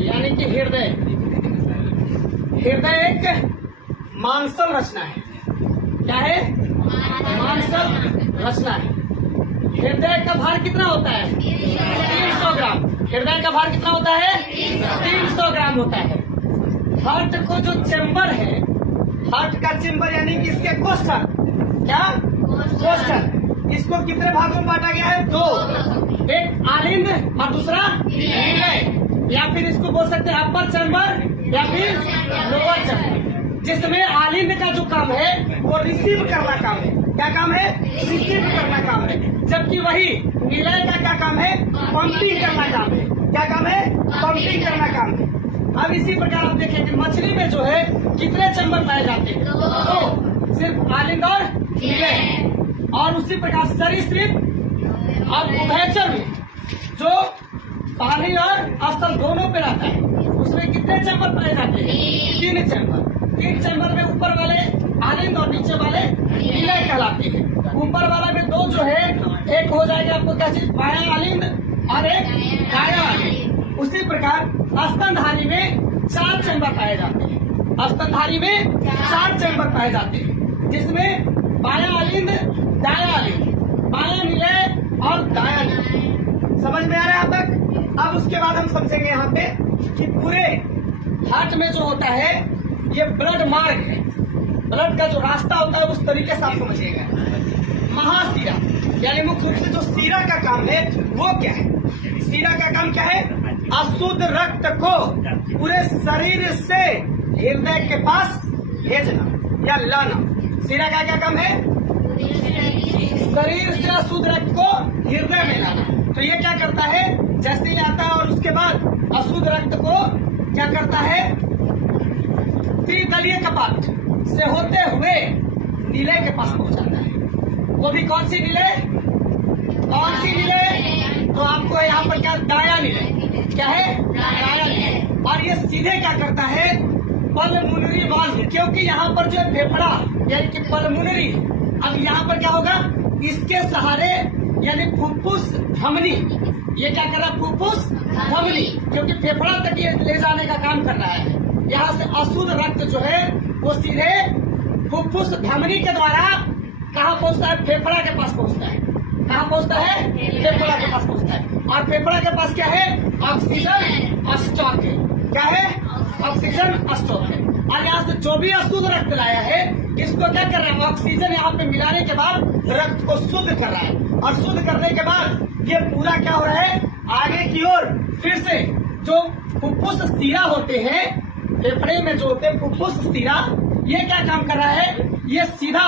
यानी कि हृदय। हृदय एक मांसल रचना है। क्या है? मांसल रचना है। हृदय का भार कितना होता है? 300 ग्राम। हृदय का भार कितना होता है? 300 ग्राम होता है। हार्ट को जो चेम्बर है, हार्ट का चेम्बर यानी कि इसके कोष्ठक, क्या कोष्ठक, इसको कितने भागों में बांटा गया है? 2। एक आलिंद और दूसरा निलय, या फिर इसको बोल सकते हैं अपर चेम्बर या फिर लोअर चेम्बर। जिसमें आलिंद का जो काम है वो रिसीव करना काम है। क्या काम है? रिसीव करना काम है। जबकि वही निलय का क्या काम है? पंपिंग करना काम है। क्या काम है? पंपिंग करना काम है। अब इसी प्रकार आप देखें कि मछली में जो है कितने चेम्बर पाए जाते हैं? 2, सिर्फ आलिंद और निलय। और उसी प्रकार सरीसृप और उभयचर में जो पानी और स्थल दोनों पे रहता है उसमें कितने चेम्बर पाए जाते हैं? 3 चेम्बर। 3 चेम्बर में ऊपर वाले आलिंद और नीचे वाले निलय कहलाते हैं। ऊपर वाला में 2 जो है, एक हो जाएगा आपको क्या चीज? बायां आलिंद और एक दायां आलिंद। उसी प्रकार स्तनधारी में 4 चेम्बर पाए जाते हैं। स्तनधारी में 4 चेम्बर पाए जाते हैं, जिसमें बायां आलिंद, दायां आलिंद, बायां निलय और दायां निलय। समझ में आ रहा है आप तक? अब उसके बाद हम समझेंगे यहाँ पे कि पूरे हार्ट में जो होता है ये ब्लड मार्ग है। ब्लड का जो रास्ता होता है उस तरीके से आप समझिएगा। महाशिरा यानी मुख्य रूप से जो सीरा का काम है वो क्या है? सीरा का काम क्या है? अशुद्ध रक्त को पूरे शरीर से हृदय के पास भेजना या लाना। सीरा का क्या काम है? शरीर से अशुद्ध रक्त को हृदय में लाना। तो ये क्या करता है? जैसे ही आता है और उसके बाद अशुद्ध रक्त को क्या करता है? त्रितलीय कपाट से होते हुए निलय के पास पहुंचाता है। वो भी कौन सी निलय? कौन सी निलय? तो आपको यहाँ पर क्या? दायां निलय। क्या है? दायां निलय। और ये सीधे क्या करता है? पल्मोनरी वाल्व, क्योंकि यहाँ पर जो फेफड़ा यानी कि पल्मोनरी, अब यहाँ पर क्या होगा? इसके सहारे यानी फुफ्फुस धमनी, ये क्या कर रहा है? फुफ्फुस धमनी, क्योंकि फेफड़ा तक ये ले जाने का काम कर रहा है। यहाँ से अशुद्ध रक्त जो है वो सीधे फुफ्फुस धमनी के द्वारा कहाँ पहुँचता है? फेफड़ा के पास पहुँचता है। कहाँ पहुँचता है? फेफड़ा के पास पहुँचता है। और फेफड़ा के पास क्या है? ऑक्सीजन स्टॉक है। क्या है? ऑक्सीजन स्टॉक है। और यहाँ से जो भी अशुद्ध रक्त लाया है इसको क्या कर रहा है? ऑक्सीजन यहाँ पे मिलाने के बाद रक्त को शुद्ध कर रहा है। और शुद्ध करने के बाद ये पूरा क्या हो रहा है? आगे की ओर फिर से जो फुफ्फुस सीरा होते हैं, फेफड़े में जो होते हैं फुफ्फुस सीरा, ये क्या काम कर रहा है? ये सीधा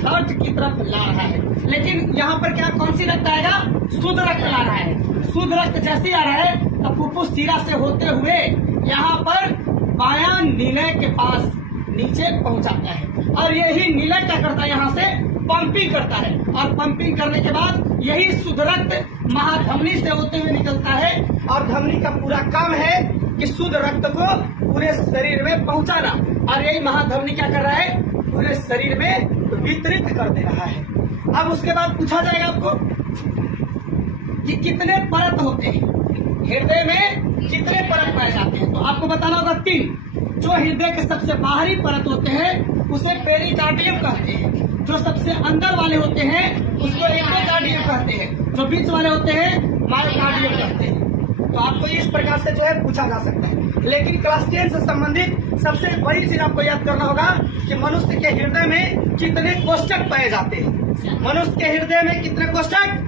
हार्ट की तरफ ला रहा है। लेकिन यहाँ पर क्या कौन सी रक्त आएगा? शुद्ध रक्त ला रहा है। शुद्ध रक्त जैसे ही आ रहा है तो फुफ्फुस सीरा से होते हुए यहाँ पर बायां निलय के पास नीचे पहुंचाता है। और यही निलय क्या करता है? यहाँ से पंपिंग करता है। और पंपिंग करने के बाद यही शुद्ध रक्त महाधमनी से होते हुए निकलता है। और धमनी का पूरा काम है कि शुद्ध रक्त को पूरे शरीर में पहुंचाना। और यही महाधमनी क्या कर रहा है? पूरे शरीर में वितरित कर दे रहा है। अब उसके बाद पूछा जाएगा आपको कि कितने परत होते हैं हृदय में? कितने परत पाए जाते हैं? तो आपको बताना होगा 3। जो हृदय के सबसे बाहरी परत होते हैं उसे पेरिकार्डियम कहते हैं। जो सबसे अंदर वाले होते हैं उसको एंडोकार्डियम कहते हैं। जो बीच वाले होते हैं मायोकार्डियम कहते हैं। तो आपको इस प्रकार से जो है पूछा जा सकता है। लेकिन क्लास 10 से संबंधित सबसे बड़ी चीज आपको याद करना होगा कि मनुष्य के हृदय में कितने कोष्ठक पाए जाते हैं। मनुष्य के हृदय में कितने कोष्ठक?